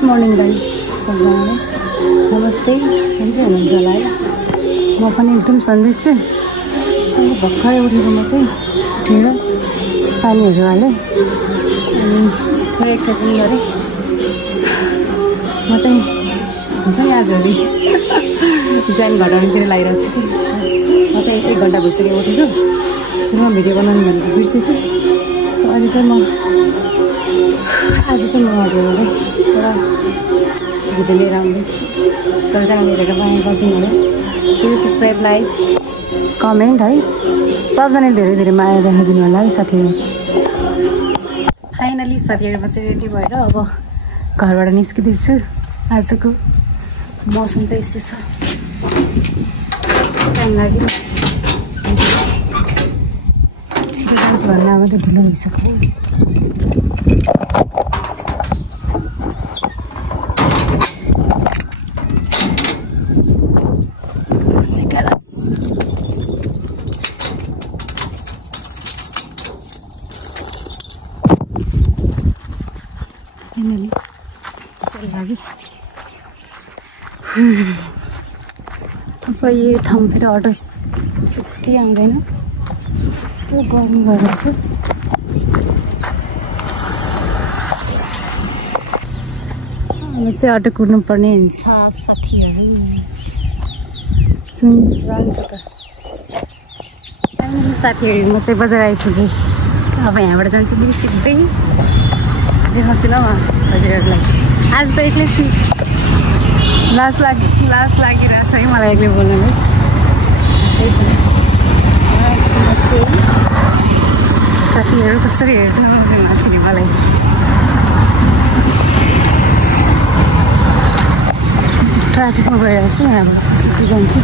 good morning guys सबजनालाई नमस्ते सन्चै हुनुहुन्छ होला है म पनि एकदम सन्चै छु अनि भर्खरै उठेको म चाहिँ उठेर पानीहरू हालेँ अनि थोरै एक्सर्साइज पनि गरेँ म चाहिँ हुन्छ नि आजभोलि ज्यान घटाउनेतिर लागिरहेको छु कि म चाहिँ 1 घन्टा भइसक्यो उठेको सुरुमा भिडियो बनाउनु भनेको बिर्सेछु सो अहिले चाहिँ म आज चाहिँ म हजुरहरूलाई एउटा भिडियो लिएर आउँदैछु सबैजनाले हेरेर माया गरिदिनु होला सेयर सब्सक्राइब लाइक कमेन्ट है सबजनाले धेरै धेरै माया देखाइदिनु होला है साथीहरू फाइनली साथीहरूमा चाहिँ रेडी भएर अब घरबाट निस्किँदैछु आजको मौसम चाहिँ यस्तो छ टाइम लाग्यो छिटो जान्छु भन्दा अब त ढिलो भइसक्यो अब यो ठाउँ फेरि अटो छुट्टी आउँदैन यस्तो गर्मी गरेको छु अब चाहिँ अटो कुर्नुपर्ने हुन्छ साथीहरू जान्छ त साथीहरू म चाहिँ बजार आइपुगेँ अब यहाँबाट जान्छु फेरि सिक्दै देखाउँछु ल म हजुरहरूलाई आज त एक्लै छु लास लागिरहेको छ है मलाई एक्लै बोल्नुलाई साथीहरू कसरी हेर्छ मान्छेले मलाई ट्राफिकमा गइरहेको छु यहाँबाट सिटी जान्छु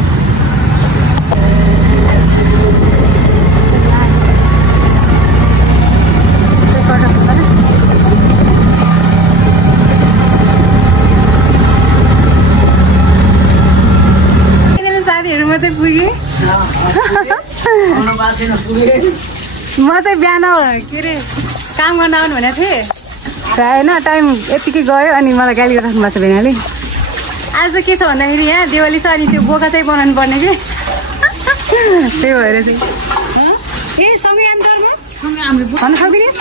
म चाहिँ बिहान के अरे काम गर्न आउनु भनेको थिएँ होइन टाइम यतिकै गयो अनि मलाई गाली राख्नु भएको छ भेनाले आज के छ भन्दाखेरि यहाँ दिवाली छ अनि त्यो बोका चाहिँ बनाउनु पर्ने कि त्यही भएर चाहिँ ए सँगै भन्नु सक्दिनस्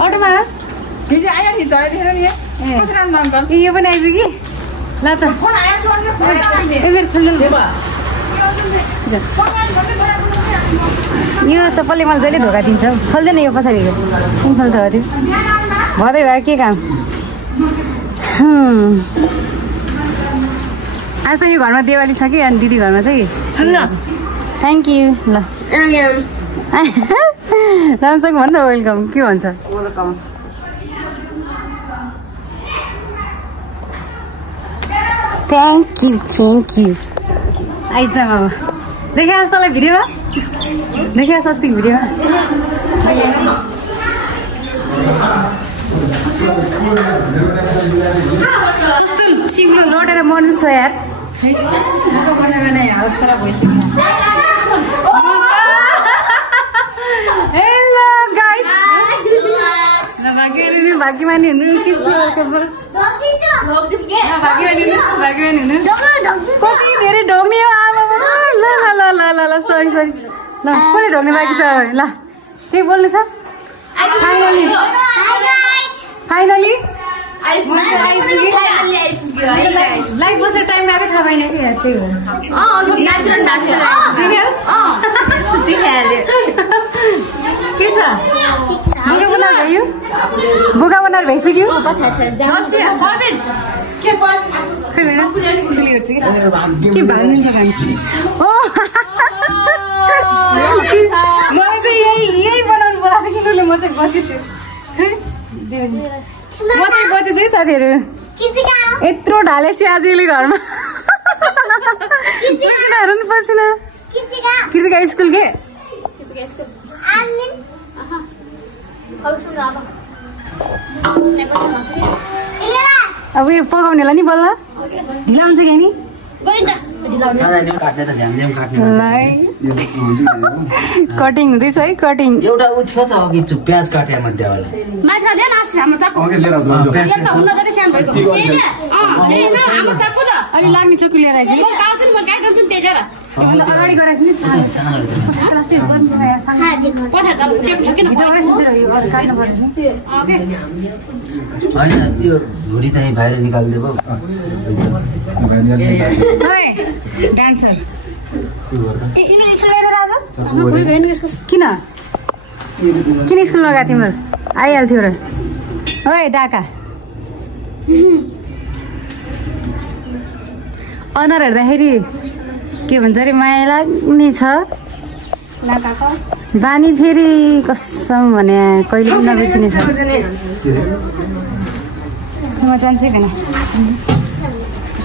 अटोमा यो पनि आइपुग्यो ल त यो चप्पलले मलाई जहिले धोका दिन्छ खोल्दैन यो पछाडिको कुन खोल्छ हो त्यो भदै भयो के काम आज यो घरमा दिवाली छ कि अनि दिदी घरमा चाहिँ थ्याङ्क यू ल राम्रोसँग भन्न वेलकम के भन्छ वेलकम थ्याङ्क यू आइज अब देखास् तँलाई भिडियोमा देखास् अस्तिको भिडियोमा कस्तो चिम्रो लडेर मर्नु छ यार हालत खराब भइसक्यो हेलो गाइस भाग्यमानी हुनु के छ खबर भाग्यमानी हुनु कति धेरै ढोग्ने हो आमा ल ल ल ल ल सरी ल कसले ढोग्ने बाँकी छ ल के बोल्नु छ फाइनली लाइफ बसेर टाइम आएको थाहा पाइन कि त्यही हो के छ बुगा बनाएर भइसक्यो के भानिन्छ मलाई चाहिँ यही बनाउनु बोलाएको किनले म चाहिँ बसेछु है साथीहरू यत्रो ढालेछु आज यसले घरमा पसिनाहरू नि पसिना कृतिका स्कुल के अब यो पकाउनेलाई नि बल्ल ढिला हुन्छ क्या नि कटिङ हुँदैछ है कटिङ एउटा उ थियो त अघि प्याज काटे मध्येवाला माछा ल्यान आछ हाम्रो चाकु यहाँ त हुन जति सानो भएको हाम्रो चाकु त अनि लाग्ने चक्कु लिएर आइज म काट्छु म काट्छु त्यही अगाडि गराइस् नि पछा चल टेप छ किन होइन त्यो घुडी चाहिँ बाहिर निकालिदियो डान्सर किन स्कुल लगा तिम्रो आइहाल्थ्यो र ओए डाका अनुहार हेर्दाखेरि के भन्छ अरे माया लाग्ने छ बानी फेरि कसम भने कहिले पनि नबिर्सिने छ म जान्छु है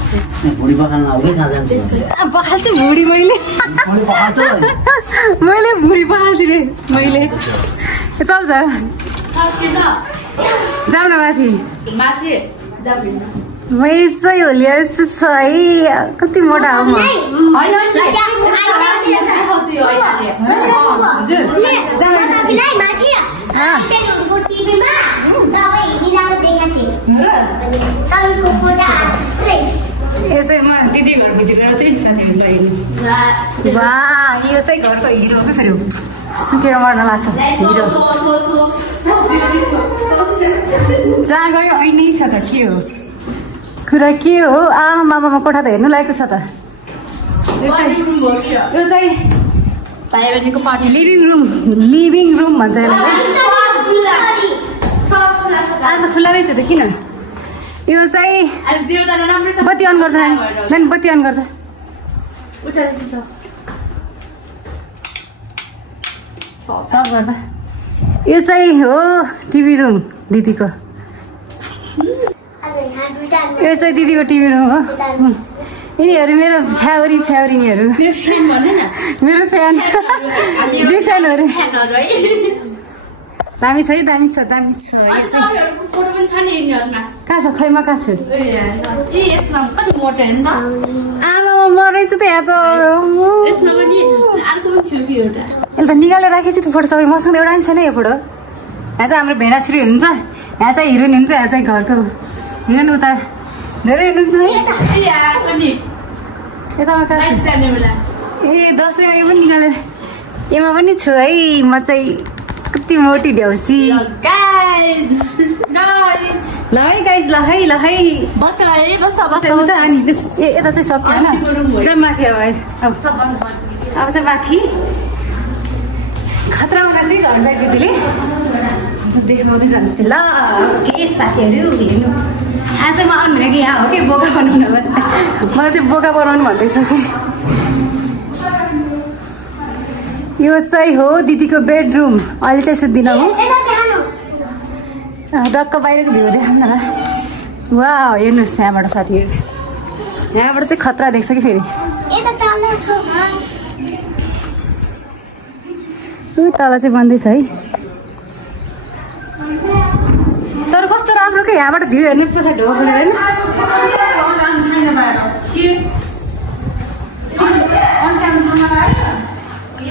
भुडी पखाल्न आउँदै कहाँ जान्छ पखाल्छु भुडी मैले भुडी पखाल्छु रे मैले तल जा जाऊ न माथि मैले सही होली यस्तो छ है कति मोटा हो म यसै म दिदी घर भिजिट गरेर चाहिँ साथीहरू लगेँ वा यो चाहिँ घरको हिरो हो फेरि सुकेर मर्न लाग्छ हिरो जहाँ गयो ऐनै छ त के हो कुरा के हो मामामा कोठा त हेर्नु लागेको छ त यो चाहिँ लिभिङ रुम भन्छ यसलाई आज त खुल्ला रहेछ त किन यो चाहिँ बत्ती अन गर्दा नानी बत्ती अन गर्दा सब गर्दा यो चाहिँ हो टिभी रुम दिदीको यो चाहिँ दिदीको टिभी रुम हो यिनीहरू मेरो फ्याउरिनीहरू मेरो फ्यान बिग फ्यानहरू दामी छ है दामी छ यो चाहिँ कहाँ छ खै म कहाँ छु आमामा म रहेछु त यहाँ त यसले त निकालेर राखेछु त्यो फोटो सबै मसँग एउटा पनि छैन यो फोटो यहाँ चाहिँ हाम्रो भेनाश्री हुनुहुन्छ यहाँ चाहिँ हिरोइन हुनुहुन्छ यहाँ चाहिँ घरको हिरोइन उता धेरै हुनुहुन्छ है यतामा कहाँ छु ए दसैँमा यो पनि निकालेर यसमा पनि छु है म चाहिँ कति मोटी ढ्याउसी ल है गाइज ल है उता अनि यता चाहिँ सक्यो होइन चाहिँ माथि अब चाहिँ माथि खतरा हुँदा चाहिँ घर चाहिँ दिदीले देखाउँदै जान्छ ल के साथीहरू हेर्नु आज म आउनु भनेको यहाँ हो कि बोका बनाउनलाई मलाई चाहिँ बोका बनाउनु भन्दैछ कि यो चाहिँ हो दिदीको बेडरुम अहिले चाहिँ सुत्दिनँ हो डक्क बाहिरको भ्यू देखाउँ न वा हेर्नुहोस् यहाँबाट साथीहरू यहाँबाट चाहिँ खतरा देख्छ कि फेरि तल चाहिँ बन्दैछ है तर कस्तो राम्रो के यहाँबाट भ्यू हेर्ने पछाडि ढोका खोलेर होइन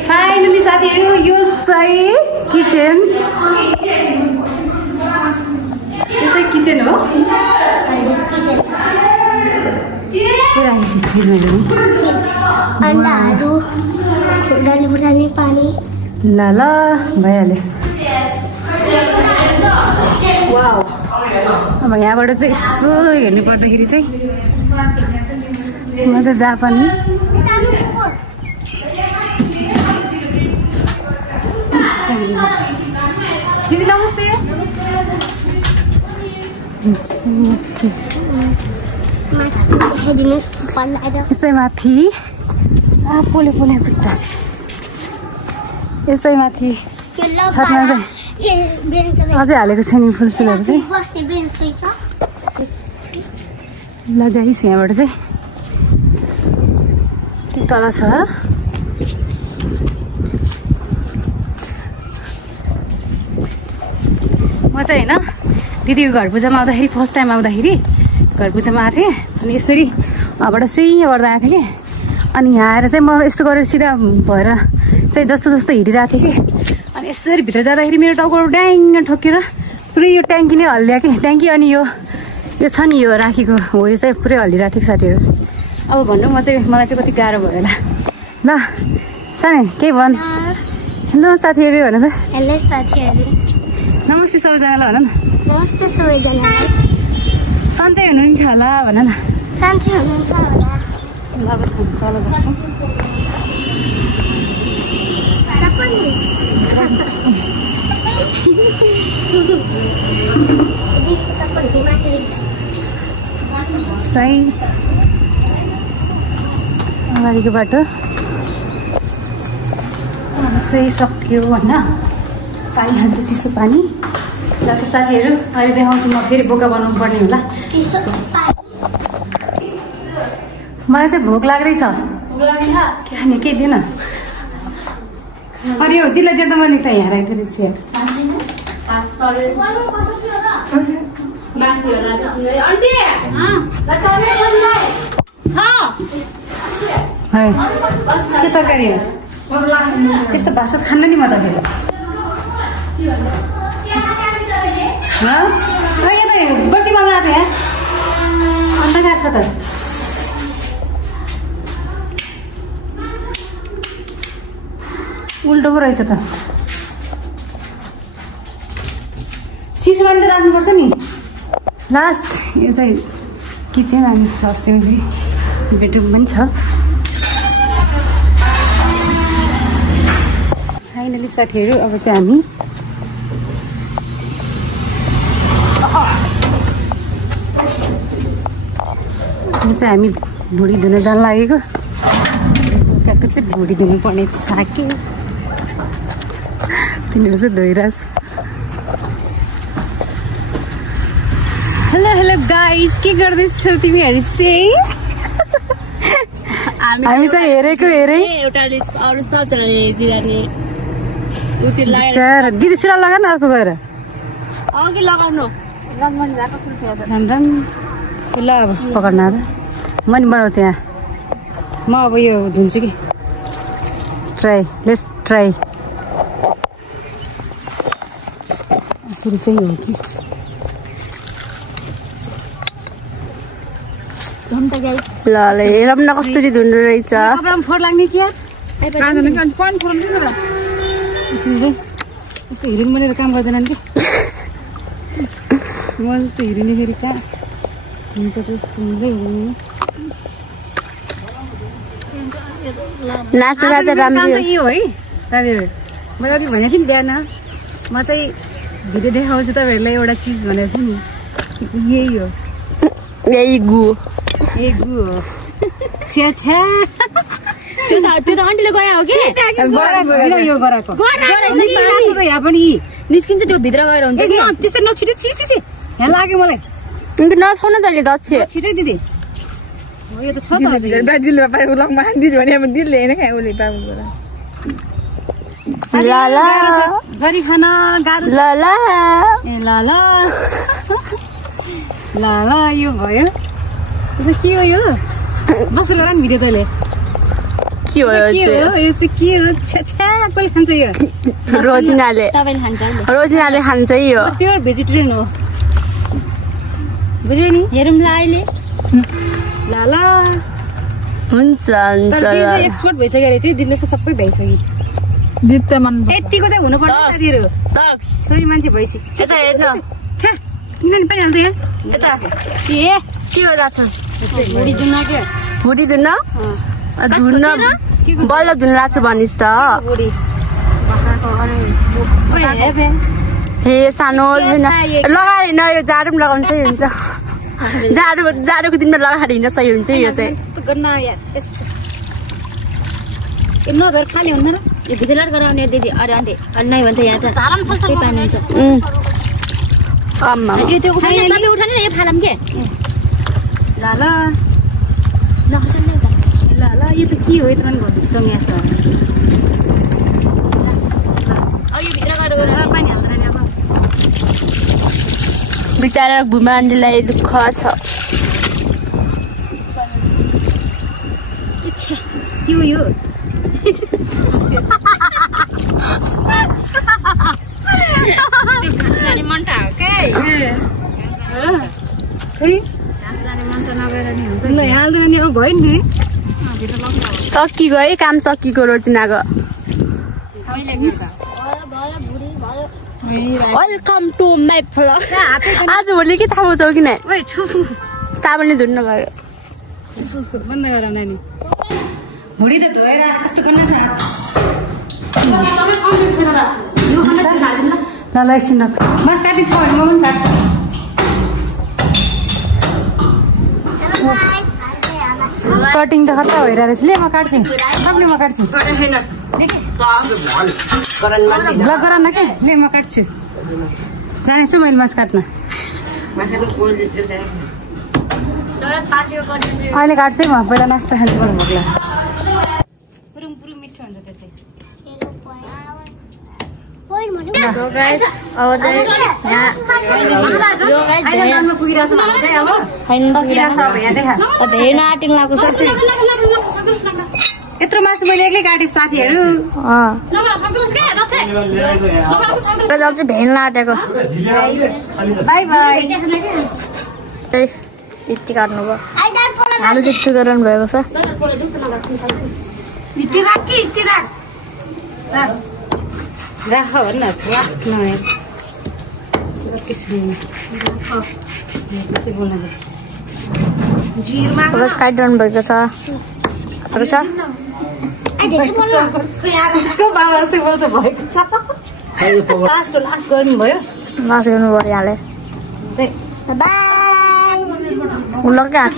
फाइनली साथीहरू यो चाहिँ किचन हो अन्डाहरू गाडी बुझाउने पानी ल भइहाल्यो अब यहाँबाट चाहिँ यसो हेर्नु पर्दाखेरि चाहिँ म चाहिँ जापानी दिदी नमस्ते यसै माथि पोले बुट्टा यसै माथि छतमा चाहिँ अझै हालेको छैन फुलसुलहरू चाहिँ लगाइस यहाँबाट चाहिँ त्यो तल छ म चाहिँ होइन दिदीको घर पूजामा आउँदाखेरि फर्स्ट टाइम आउँदाखेरि घर पूजामा आएको थिएँ अनि यसरी उहाँबाट सुई गर्दा आएको थिएँ कि अनि यहाँ आएर चाहिँ म यस्तो गरेर सिधा भएर चाहिँ जस्तो जस्तो हिँडिरहेको थिएँ कि अनि यसरी भित्र जाँदाखेरि मेरो टाउको ड्याङ ठोकेर पुरै यो ट्याङ्की नै हल्लियो कि ट्याङ्की अनि यो छ नि यो राखेको हो यो चाहिँ पुरै हल्लिरहेको थियो साथीहरू अब भन्नु मलाई चाहिँ कति गाह्रो भयो होला ल सानै केही भन् हेलो साथीहरू भन त हेलो साथीहरू नमस्ते सबैजनालाई भन न नमस्ते सबैजनालाई सन्चै हुनुहुन्छ होला भन न सन्चै हुनुहुन्छ होला अब तल बस्छौँ सही अगाडिको बाटो अब चाहिँ सक्यो होइन पानी खान्छु चिसो पानी ल त साथीहरू अहिले देखाउँछु म फेरि बोका बनाउनु पर्ने होला मलाई चाहिँ भोक लाग्दैछ के खाने केही दिएन अरे हो दिलाई दिए त मैले त यहाँ राख्दो रहेछ के तरकारी हो त्यस्तो भाषा खान्न नि म त फेरि यहाँ त बत्ती बल्ला थियो अन्त गएको छ त उल्टो पो रहेछ त चिज बाँधेर राख्नुपर्छ नि लास्ट यो चाहिँ किचन अनि प्लस त्यो बेडरुम पनि छ फाइनली साथीहरू अब चाहिँ हामी भुँडी धुन जान लागेको काको चाहिँ भुँडी धुनु पर्ने साक्यो तिनीहरू चाहिँ धोइरहेको छु हेलो गाइस के गर्दैछौ तिमीहरू चाहिँ हामी चाहिँ हेरेको दिदी सुरा लगा न अर्को गएर ल अब पकड्न आएर म नि बनाउँछु यहाँ म अब यो धुन्छु कि लेट्स ट्राई फेरि चाहिँ हो कि ल हेरौँ न कसरी धुनु रहेछ फोहोर लाग्ने कि यस्तो हिरोइन बनेर काम गर्दैनन् कि म जस्तो हिरोइनले फेरि कहाँ हुन्छ त्यस्तो यो है साथीहरू मैले अघि भनेको थिएँ नि बिहान म चाहिँ भिडियो देखाउँछु तपाईँहरूलाई एउटा चिज भनेको थिएँ नि यही हो यही गु हो छ्या छ्या त्यो त आन्टीले गयो हो कि यो गराको यहाँ पनि निस्किन्छ त्यो भित्र गएर हुन्छ कि त्यस्तै नछिटो चिसी यहाँ लाग्यो मलाई नछाउ न तैँले दक्ष छिटै दिदी यो त छ त दिदीले पाएको लगमा दिदी भने अब दिदीले होइन खाए उसले पाएको ल ल गरी खान गाह्रो ल ल ए ल ल ल ल यो भयो के हो यो बसेर गर नि भिडियो तैँले के हो यो चाहिँ के हो छ्या छ्या कसले खान्छ यो रोजिनाले खान्छ यो प्योर भेजिटेरियन हो बुझ्यो नि हेरौँ ल अहिले ल हुन्छ एक्सपर्ट भइसक्यो अरे चाहिँ दिदीले सबै भइसक्यो यतिको चाहिँ हुनुपर्छ साथीहरू छोरी मान्छे भइसक्यो पनि हाल्दै के भुँडी धुन बल्ल धुन लाग्छ भनिस् त हे सानो लगाएर हिँड्न यो जाडो पनि लगाउनु सही हुन्छ जाडोको दिनमा लगाएर हिँड्न सही हुन्छ यो चाहिँ नधर खाली हुन्न र यो भित्रलाट गराउने दिदी अरे आन्टी नै भन्छ यहाँ त सबै पानी हुन्छ त्यो उठाउने यो फालम के ल यो चाहिँ के हो यत्रो पनि टङ्ग्या छ यो भित्र गएर पानी हाल्दैन नि अब बिचारा भुमा आन्टीलाई दुःख छ यो हाल्दैन नि अब भयो नि सकिगयो है काम सकिगयो रोजिनाको वेलकम टु माई भ्लग आज भोलि के थाहा पाउँछौ कि नै साबुनले धुन्न गयो बन्द गर नानी भुडी त धोएर कस्तो खन्न छ ल एकछिन मास काटिन्छ भने म पनि काट्छु कटिङ त खतरा भइरहेको रहेछ ले म काट्छु कहिले म काट्छु ब्लग गर न के ले म काट्छु जानेछु मैले मास काट्न अहिले काट्छु म पहिला नास्ता खान्छु मलाई भोक लाग्यो पुरुङ मिठो हुन्छ त्यो चाहिँ यत्रो मासु मैले एक्लै काटेँ साथीहरू भेन लाटेको बाई बाई यति काट्नु भयो आलु चाहिँ गराउनु भएको छ राख भन् न सबै काटिरहनु भएको छ बाबा जस्तै बोल्छ भएको छ लास्ट गर्नुभयो लास्ट गर्नु भइहाल्यो लग्यो हात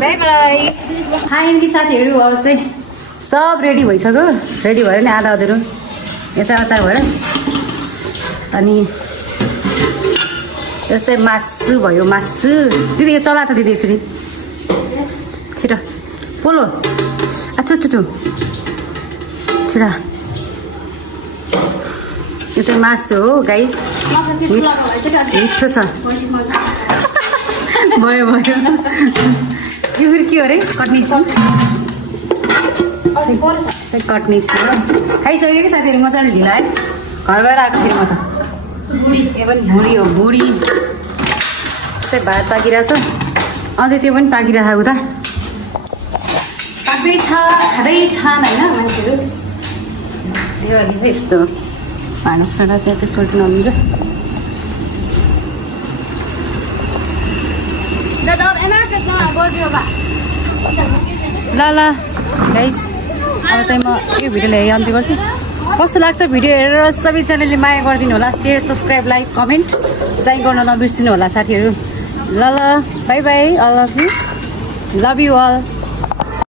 बाई बाई फाइनली साथीहरू अब चाहिँ सब रेडी भइसक्यो रेडी भयो नि आधा अधुरो यो चाहिँ अचार भयो अनि यो चाहिँ मासु भयो मासु दिदी यो चला त दिदी एकचोटि छिटो पोलो अच्छा छिटो छिटो यो चाहिँ मासु हो गाइस मिठो छ भयो भयो यो फेरि के हो अरे कटनिस कटनिस खाइसक्यो कि साथीहरू मजाले ढिला है घर गएर आएको फेरि म त यो पनि भुडी हो भुडी चाहिँ भात पाकिरहेछ अझै त्यो पनि पाकिरहेको उता पाक्दैछ खाँदैछन् होइन मान्छेहरू यो अलि चाहिँ यस्तो भाँडासाँडा त्यहाँ चाहिँ सोल्टिनु हुन्छ ल ल गाइस अब चाहिँ म यो भिडियोलाई अन्त्य गर्छु कस्तो लाग्छ भिडियो हेरेर सबै च्यानलले माया गरिदिनु होला सेयर सब्सक्राइब लाइक कमेन्ट चाहिँ गर्न नबिर्सिनु होला साथीहरू ल ल bye bye all of you love you all